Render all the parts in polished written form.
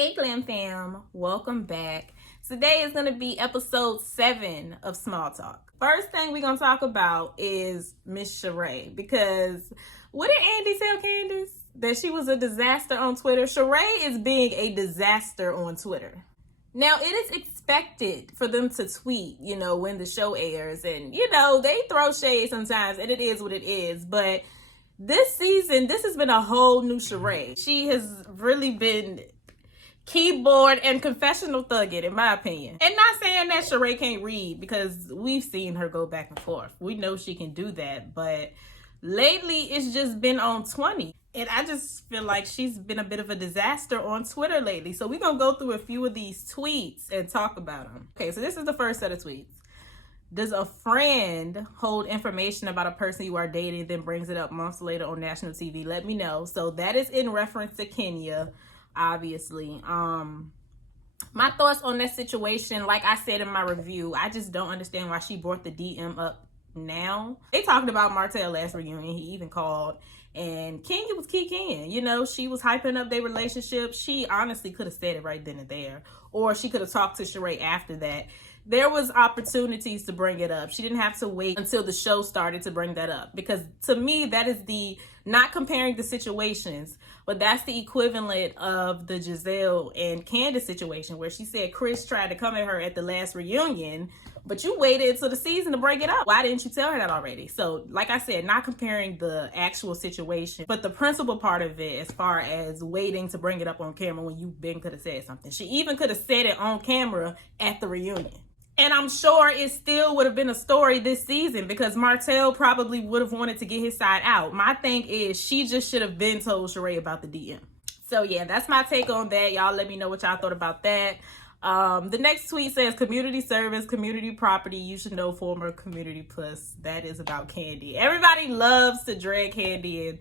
Hey Glam Fam, welcome back. Today is going to be episode 7 of Small Talk. First thing we're going to talk about is Miss Sheree, because what did Andy tell Candiace? That she was a disaster on Twitter. Sheree is being a disaster on Twitter. Now, it is expected for them to tweet, when the show airs, and, they throw shade sometimes, and it is what it is, but this season, this has been a whole new Sheree. She has really been keyboard and confessional thugging, in my opinion. And not saying that Sheree can't read, because we've seen her go back and forth. We know she can do that, but lately it's just been on 20. And I just feel like she's been a bit of a disaster on Twitter lately. So we're going to go through a few of these tweets and talk about them. Okay, so this is the first set of tweets. Does a friend hold information about a person you are dating, then brings it up months later on national TV? Let me know. So that is in reference to Kenya, obviously. My thoughts on that situation, like I said in my review, I just don't understand why she brought the DM up now. They talked about Martell last reunion. He even called, and Kenya was kicking. She was hyping up their relationship. She honestly could have said it right then and there, or she could have talked to Sheree after that. There was opportunities to bring it up. She didn't have to wait until the show started to bring that up, because to me, that is the, not comparing the situations, but that's the equivalent of the Giselle and Candiace situation, where she said Chris tried to come at her at the last reunion, but you waited until the season to bring it up. Why didn't you tell her that already? So, like I said, not comparing the actual situation, but the principal part of it, as far as waiting to bring it up on camera when you could have said something. She even could have said it on camera at the reunion. And I'm sure it still would have been a story this season, because Martell probably would have wanted to get his side out. My thing is, she just should have been told Sheree about the DM. So yeah, that's my take on that. Y'all let me know what y'all thought about that. The next tweet says, community service, community property, you should know former community plus. That is about Candy. Everybody loves to drag Candy and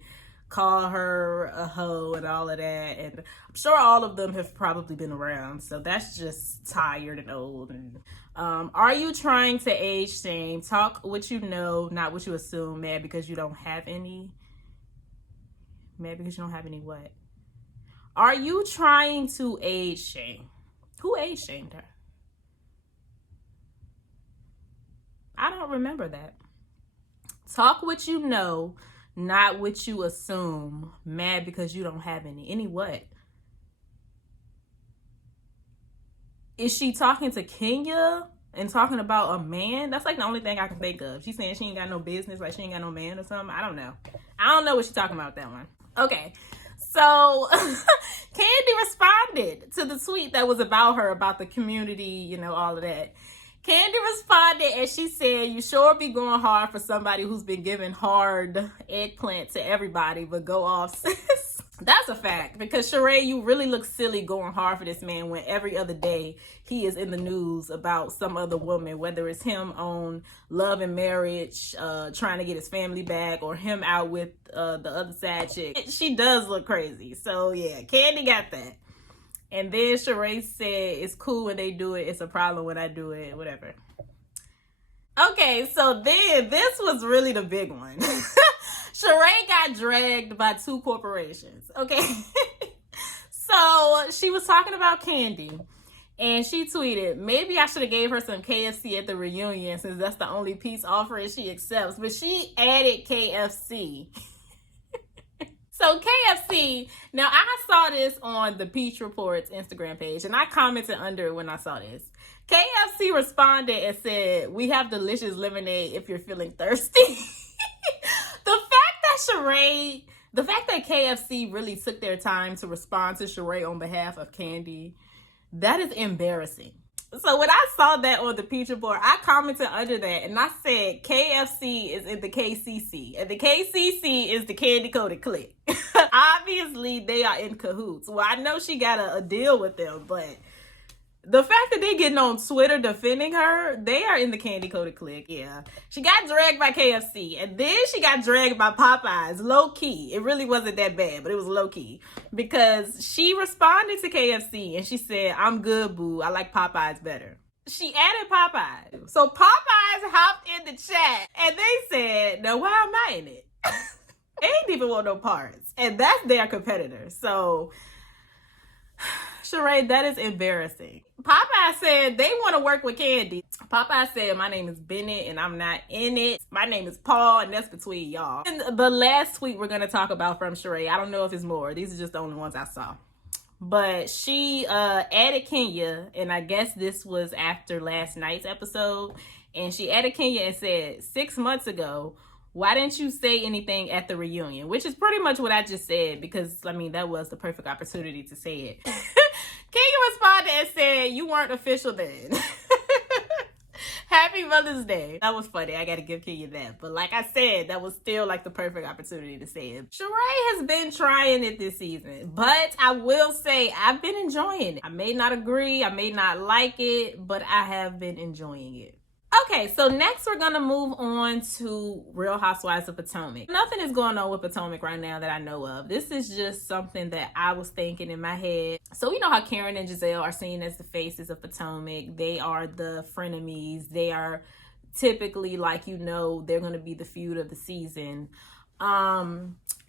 call her a hoe and all of that, and I'm sure all of them have probably been around, so that's just tired and old. And are you trying to age shame? Talk what you know, not what you assume. Mad because you don't have any? Mad because you don't have any what? Are you trying to age shame? Who age shamed her? I don't remember that. Talk what you know, not what you assume. Mad because you don't have any. Any what? Is she talking to Kenya and talking about a man? That's like the only thing I can think of. She's saying she ain't got no business, like she ain't got no man or something. I don't know. I don't know what she's talking about with that one. Okay. So Candy responded to the tweet that was about her, about the community, all of that. Candy responded and she said, you sure be going hard for somebody who's been giving hard eggplant to everybody, but go off, sis. That's a fact, because Sheree, you really look silly going hard for this man when every other day he is in the news about some other woman, whether it's him on Love and Marriage, trying to get his family back, or him out with the other side chick. She does look crazy. So yeah, Candy got that. And then Sheree said, it's cool when they do it. It's a problem when I do it. Whatever. Okay, so then this was really the big one. Sheree got dragged by 2 corporations. Okay. So she was talking about Candy. And she tweeted, maybe I should have gave her some KFC at the reunion, since that's the only peace offering she accepts. But she added KFC. So KFC, now I saw this on the Peach Report's Instagram page, and I commented under it when I saw this. KFC responded and said, we have delicious lemonade if you're feeling thirsty. The fact that KFC really took their time to respond to Sheree on behalf of Candy, that is embarrassing. So when I saw that on the Peach Report, I commented under that and I said KFC is in the KCC, and the KCC is the Candy Coated Clique. Obviously, they are in cahoots. Well, I know she got a deal with them, but the fact that they getting on Twitter defending her, they are in the Candy Coated Clique. Yeah. She got dragged by KFC, and then she got dragged by Popeyes. Low key. It really wasn't that bad, but it was low key. Because she responded to KFC, and she said, I'm good, boo. I like Popeyes better. She added Popeyes. So Popeyes hopped in the chat, and they said, now why am I in it? They ain't even want no parts. And that's their competitor. So Sheree, that is embarrassing. Popeye said they want to work with Candiace. Popeye said, my name is Bennett and I'm not in it. My name is Paul and that's between y'all. And the last tweet we're going to talk about from Sheree, I don't know if it's more. These are just the only ones I saw. But she added Kenya, and I guess this was after last night's episode. And she added Kenya and said, 6 months ago, why didn't you say anything at the reunion? Which is pretty much what I just said, because, I mean, that was the perfect opportunity to say it. Kenya responded and said, you weren't official then. Happy Mother's Day. That was funny. I gotta give Kenya that. But like I said, that was still like the perfect opportunity to say it. Sheree has been trying it this season, but I will say I've been enjoying it. I may not agree, I may not like it, but I have been enjoying it. Okay, so next we're gonna move on to Real Housewives of Potomac. Nothing is going on with Potomac right now that I know of. This is just something that I was thinking in my head. So we know how Karen and Giselle are seen as the faces of Potomac. They are the frenemies. They are typically like, you know, they're gonna be the feud of the season.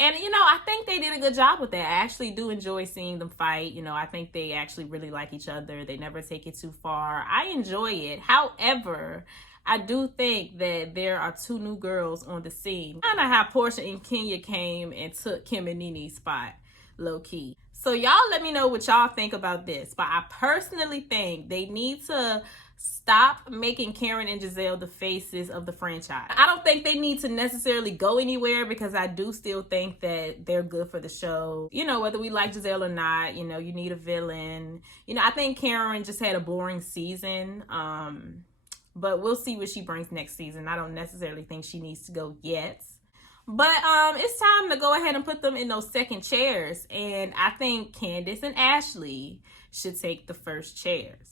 And, you know, I think they did a good job with that. I actually do enjoy seeing them fight. You know, I think they actually really like each other. They never take it too far. I enjoy it. However, I do think that there are two new girls on the scene. Kind of how Portia and Kenya came and took Kim and Nene's spot, low key. So y'all let me know what y'all think about this. But I personally think they need to stop making Karen and Giselle the faces of the franchise. I don't think they need to necessarily go anywhere, because I do still think that they're good for the show. You know, whether we like Giselle or not, you know, you need a villain. You know, I think Karen just had a boring season. But we'll see what she brings next season. I don't necessarily think she needs to go yet. But it's time to go ahead and put them in those second chairs. And I think Candiace and Ashley should take the first chairs.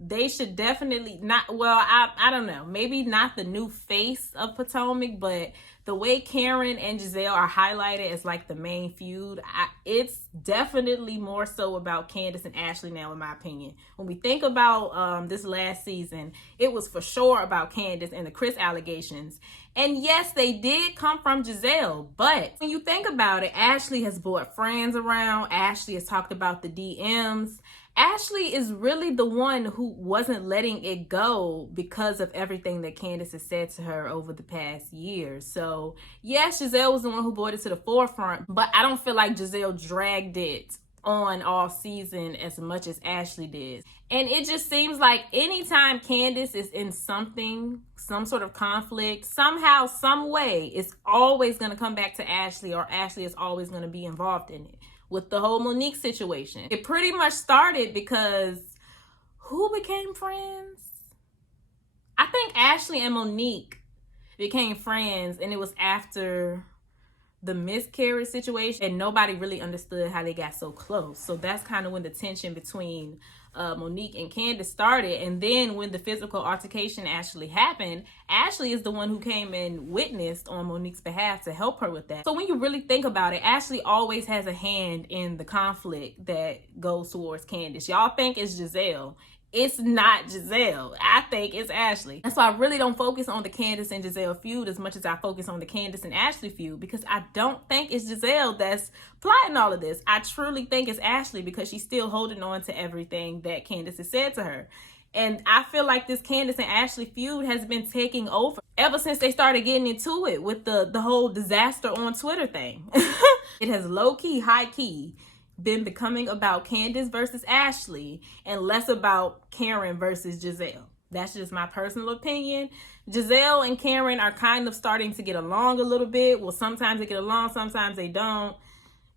They should definitely not, well, I don't know, maybe not the new face of Potomac, but the way Karen and Giselle are highlighted as like the main feud, it's definitely more so about Candiace and Ashley now, in my opinion. When we think about this last season, it was for sure about Candiace and the Chris allegations. And yes, they did come from Giselle, but when you think about it, Ashley has brought friends around. Ashley has talked about the DMs. Ashley is really the one who wasn't letting it go because of everything that Candiace has said to her over the past year. So yes, Giselle was the one who brought it to the forefront, but I don't feel like Giselle dragged it on all season as much as Ashley did. And it just seems like anytime Candiace is in something, some sort of conflict, somehow, some way, it's always going to come back to Ashley, or Ashley is always going to be involved in it. With the whole Monique situation, it pretty much started because who became friends? I think Ashley and Monique became friends, and it was after the miscarriage situation, and nobody really understood how they got so close. So that's kind of when the tension between Monique and Candiace started. And then when the physical altercation actually happened, Ashley is the one who came and witnessed on Monique's behalf to help her with that. So when you really think about it, Ashley always has a hand in the conflict that goes towards Candiace. Y'all think it's Giselle. It's not Giselle. I think it's Ashley. That's why I really don't focus on the Candiace and Giselle feud as much as I focus on the Candiace and Ashley feud, because I don't think it's Giselle that's plotting all of this. I truly think it's Ashley, because she's still holding on to everything that Candiace has said to her. And I feel like this Candiace and Ashley feud has been taking over ever since they started getting into it with the whole disaster on Twitter thing. It has low-key, high-key been becoming about Candiace versus Ashley and less about Karen versus Giselle. That's just my personal opinion. Giselle and Karen are kind of starting to get along a little bit. Well, sometimes they get along, sometimes they don't.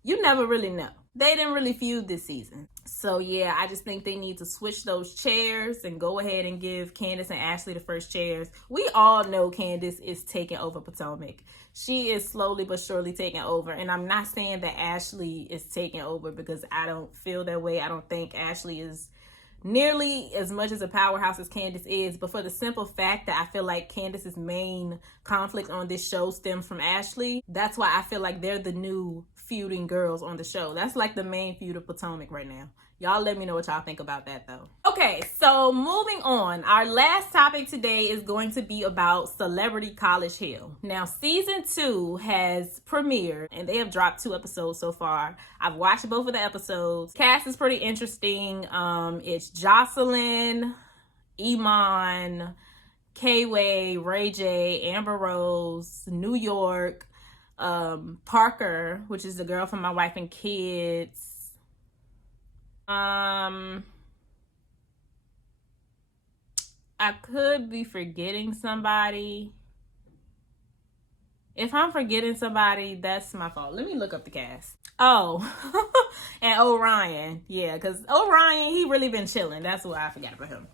You never really know. They didn't really feud this season. So yeah, I just think they need to switch those chairs and go ahead and give Candiace and Ashley the first chairs. We all know Candiace is taking over Potomac. She is slowly but surely taking over. And I'm not saying that Ashley is taking over, because I don't feel that way. I don't think Ashley is nearly as much as a powerhouse as Candiace is, but for the simple fact that I feel like Candiace's main conflict on this show stems from Ashley. That's why I feel like they're the new feuding girls on the show. That's like the main feud of Potomac right now. Y'all let me know what y'all think about that though. Okay, so moving on. Our last topic today is going to be about Celebrity College Hill. Now, season 2 has premiered and they have dropped 2 episodes so far. I've watched both of the episodes. Cast is pretty interesting. It's Joseline, Iman, K-Way, Ray J, Amber Rose, New York, Parker, which is the girl from My Wife and Kids. I could be forgetting somebody. If I'm forgetting somebody, that's my fault. Let me look up the cast. Oh, and Orion. Yeah, because Orion, he really been chilling. That's why I forgot about him.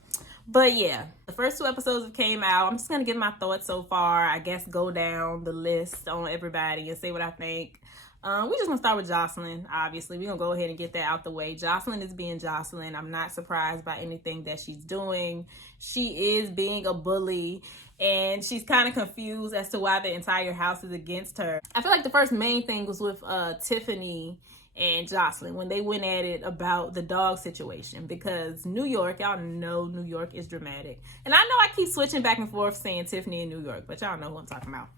But yeah, the first 2 episodes have came out. I'm just going to give my thoughts so far. I guess go down the list on everybody and say what I think. We're just going to start with Joseline, obviously. We're going to go ahead and get that out the way. Joseline is being Joseline. I'm not surprised by anything that she's doing. She is being a bully, and she's kind of confused as to why the entire house is against her. I feel like the first main thing was with Tiffany and Joseline when they went at it about the dog situation, because New York, y'all know New York is dramatic. And I know I keep switching back and forth saying Tiffany and New York, but y'all know who I'm talking about.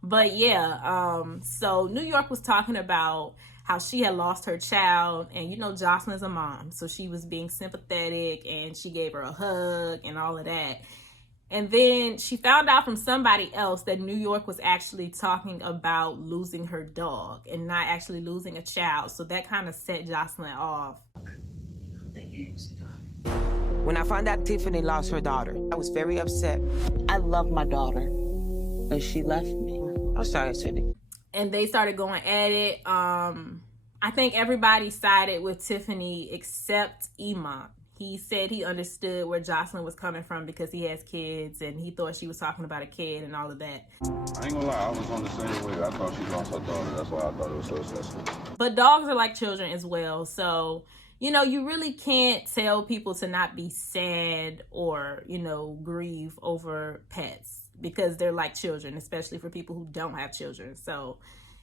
But yeah, so New York was talking about how she had lost her child, and you know Joseline's a mom, so she was being sympathetic and she gave her a hug and all of that. And then she found out from somebody else that New York was actually talking about losing her dog and not actually losing a child. So that kind of set Joseline off. When I found out Tiffany lost her daughter, I was very upset. I love my daughter, and she left me. I'm sorry, Sydney. And they started going at it. I think everybody sided with Tiffany except Iman. He said he understood where Joseline was coming from because he has kids and he thought she was talking about a kid and all of that. I ain't gonna lie, I was on the same way. I thought she lost her daughter. That's why I thought it was so sensitive. But dogs are like children as well. So, you know, you really can't tell people to not be sad or, you know, grieve over pets because they're like children, especially for people who don't have children. So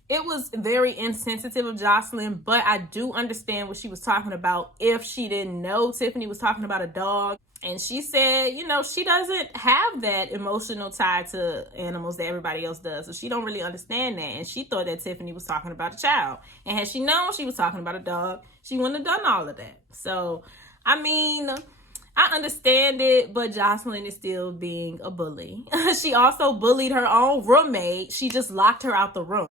it was very insensitive of Joseline, but I do understand what she was talking about if she didn't know Tiffany was talking about a dog. And she said, you know, she doesn't have that emotional tie to animals that everybody else does. So she don't really understand that. And she thought that Tiffany was talking about a child. And had she known she was talking about a dog, she wouldn't have done all of that. So, I mean, I understand it, but Joseline is still being a bully. She also bullied her own roommate. She just locked her out the room.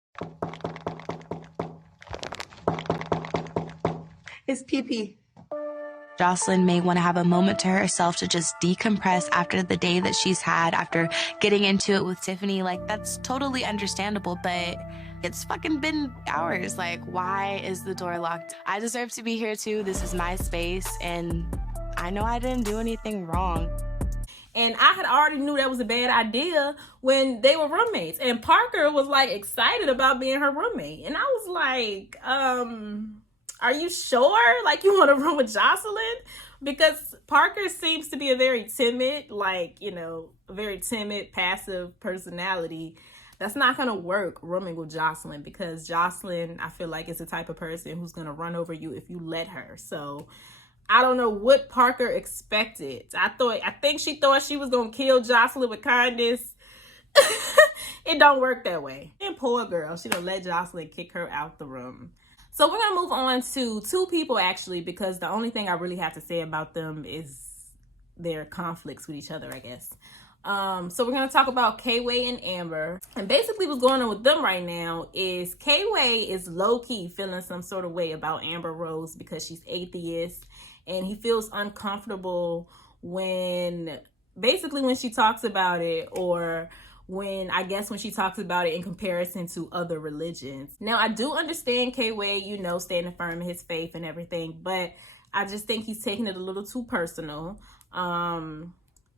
It's pee-pee. Joseline may want to have a moment to herself to just decompress after the day that she's had, after getting into it with Tiffany. Like, that's totally understandable, but it's fucking been hours. Like, why is the door locked? I deserve to be here too. This is my space, and I know I didn't do anything wrong. And I had already knew that was a bad idea when they were roommates. And Parker was like excited about being her roommate. And I was like, are you sure? Like, you want to room with Joseline? Because Parker seems to be a very timid, like, you know, a very timid, passive personality. That's not going to work rooming with Joseline, because Joseline, I feel like, is the type of person who's going to run over you if you let her. So I don't know what Parker expected. I think she thought she was going to kill Joseline with Candiace. It don't work that way. And poor girl, she done let Joseline kick her out the room. So we're going to move on to 2 people, actually, because the only thing I really have to say about them is their conflicts with each other, I guess. So we're going to talk about K-Way and Amber. And basically what's going on with them right now is K-Way is low-key feeling some sort of way about Amber Rose because she's atheist. And he feels uncomfortable when she talks about it, or when she talks about it in comparison to other religions. Now, I do understand K-Way, you know, standing firm in his faith and everything, but I just think he's taking it a little too personal.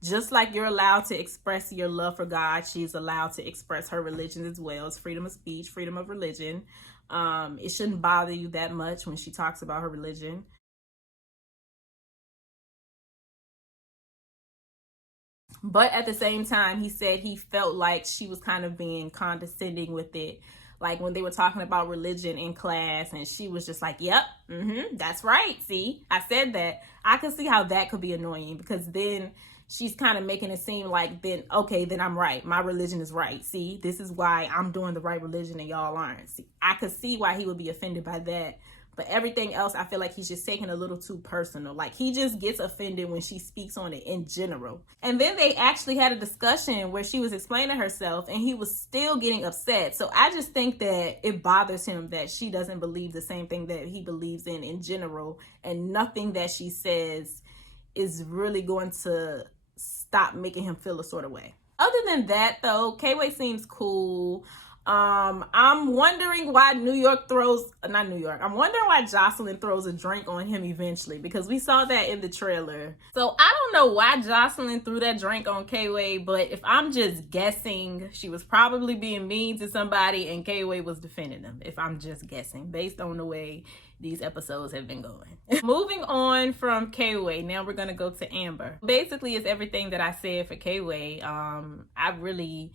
Just like you're allowed to express your love for God, she's allowed to express her religion as well. It's freedom of speech, freedom of religion. It shouldn't bother you that much when she talks about her religion. But at the same time, he said he felt like she was kind of being condescending with it. Like when they were talking about religion in class and she was just like, yep, that's right. See, I said that. I could see how that could be annoying, because then she's kind of making it seem like, then, okay, then I'm right. My religion is right. See, this is why I'm doing the right religion and y'all aren't. See, I could see why he would be offended by that. But everything else, I feel like he's just taking a little too personal. Like, he just gets offended when she speaks on it in general. And then they actually had a discussion where she was explaining herself and he was still getting upset. So I just think that it bothers him that she doesn't believe the same thing that he believes in general. And nothing that she says is really going to stop making him feel a sort of way. Other than that, though, K-Way seems cool. I'm wondering why I'm wondering why Joseline throws a drink on him eventually, because we saw that in the trailer. So I don't know why Joseline threw that drink on K-Way, but if I'm just guessing, she was probably being mean to somebody and K-Way was defending them, if I'm just guessing, based on the way these episodes have been going. Moving on from K-Way, now we're gonna go to Amber. Basically, it's everything that I said for K-Way. I really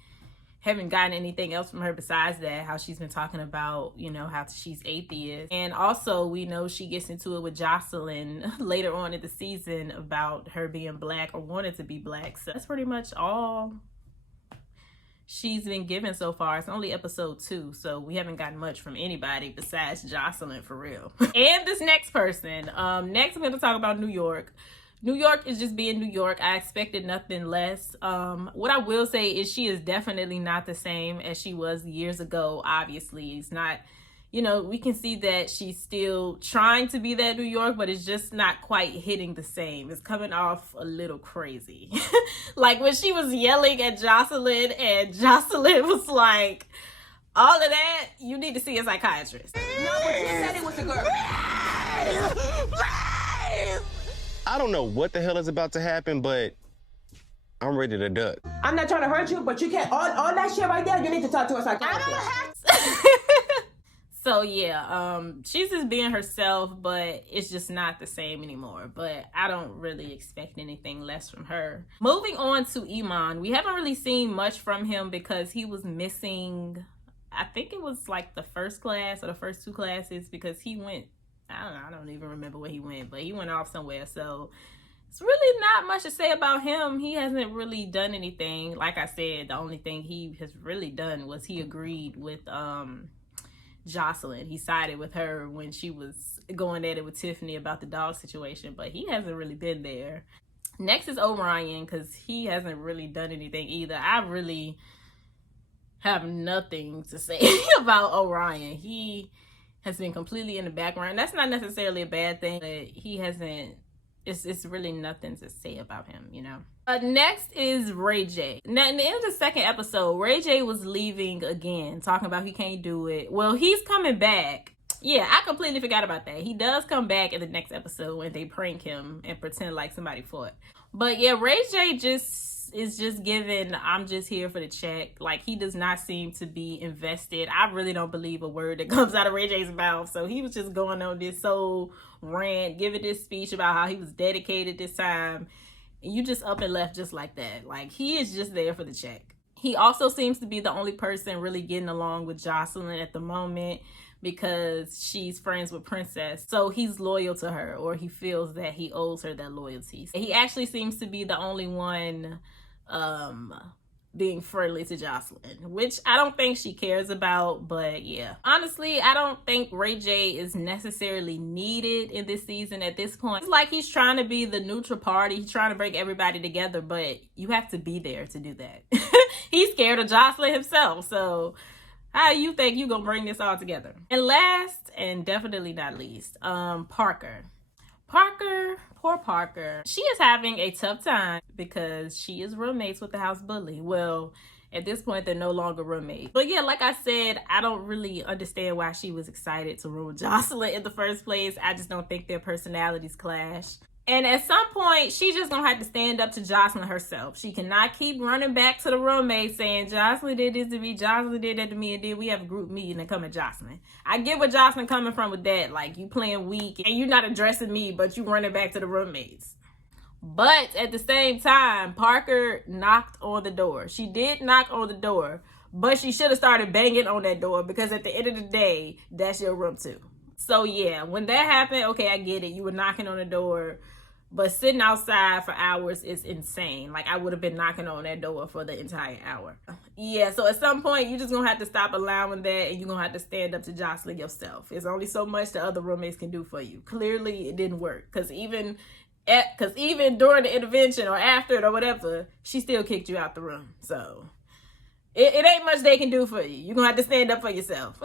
haven't gotten anything else from her besides that, how she's been talking about, you know, how she's atheist. And also we know she gets into it with Joseline later on in the season about her being black or wanted to be black. So that's pretty much all she's been given so far. It's only episode 2, so we haven't gotten much from anybody besides Joseline, for real. And this next person, next I'm going to talk about New York. New York is just being New York. I expected nothing less. What I will say is she is definitely not the same as she was years ago. Obviously, it's not, you know, we can see that she's still trying to be that New York, but it's just not quite hitting the same. It's coming off a little crazy. Like when she was yelling at Joseline and Joseline was like, all of that, you need to see a psychiatrist. No, but she said it was a girl. I don't know what the hell is about to happen, but I'm ready to duck. I'm not trying to hurt you, but you can't. All that shit right there, you need to talk to a psychiatrist. So yeah, she's just being herself, but it's just not the same anymore. But I don't really expect anything less from her. Moving on to Iman, we haven't really seen much from him because he was missing, I think it was like the first class or the first 2 classes, because he went, I don't even remember where he went, but he went off somewhere. So it's really not much to say about him. He hasn't really done anything. Like I said, the only thing he has really done was he agreed with Joseline. He sided with her when she was going at it with Tiffany about the dog situation, but he hasn't really been there. Next is Orion, because he hasn't really done anything either. I really have nothing to say about Orion. He has been completely in the background. That's not necessarily a bad thing, but he hasn't, it's really nothing to say about him, you know. Next is Ray J. Now, in the end of the 2nd episode, Ray J was leaving again, talking about he can't do it. Well, he's coming back. Yeah, I completely forgot about that. He does come back in the next episode when they prank him and pretend like somebody fought. But yeah, Ray J is just giving, I'm just here for the check. Like, he does not seem to be invested. I really don't believe a word that comes out of Ray J's mouth. So he was just going on this soul rant, giving this speech about how he was dedicated this time. And you just up and left just like that. Like, he is just there for the check. He also seems to be the only person really getting along with Joseline at the moment, because she's friends with Princess. So he's loyal to her, or he feels that he owes her that loyalty. He actually seems to be the only one being friendly to Joseline, which I don't think she cares about. But yeah, honestly, I don't think Ray J is necessarily needed in this season at this point. It's like he's trying to be the neutral party. He's trying to bring everybody together, but you have to be there to do that. He's scared of Joseline himself, so how do you think you gonna bring this all together? And last, and definitely not least, Parker. Poor Parker. She is having a tough time because she is roommates with the house bully. Well, at this point, they're no longer roommates. But yeah, like I said, I don't really understand why she was excited to room with Joseline in the first place. I just don't think their personalities clash. And at some point, she's just gonna have to stand up to Joseline herself. She cannot keep running back to the roommate saying, Joseline did this to me, Joseline did that to me, and then we have a group meeting and come at Joseline. I get where Joseline coming from with that. Like, you playing weak and you're not addressing me, but you running back to the roommates. But at the same time, Parker knocked on the door. She did knock on the door, But she should have started banging on that door, because at the end of the day, that's your room too. So yeah, when that happened, okay, I get it. You were knocking on the door, but sitting outside for hours is insane. Like, I would have been knocking on that door for the entire hour. Yeah, so at some point, you're just going to have to stop allowing that, and you're going to have to stand up to Joseline yourself. It's only so much the other roommates can do for you. Clearly, it didn't work, because even during the intervention or after it or whatever, she still kicked you out the room. So it ain't much they can do for you. You're going to have to stand up for yourself.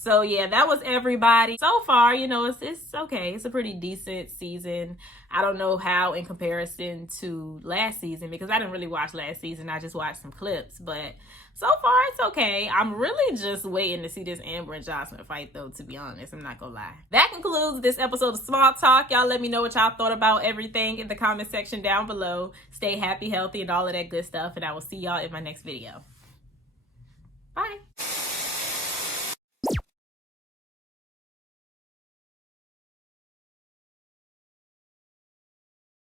So yeah, that was everybody. So far, you know, it's okay. It's a pretty decent season. I don't know how in comparison to last season, because I didn't really watch last season. I just watched some clips, but so far it's okay. I'm really just waiting to see this Amber and Joseline fight, though, to be honest. I'm not gonna lie. That concludes this episode of Small Talk. Y'all let me know what y'all thought about everything in the comment section down below. Stay happy, healthy, and all of that good stuff, and I will see y'all in my next video. Bye.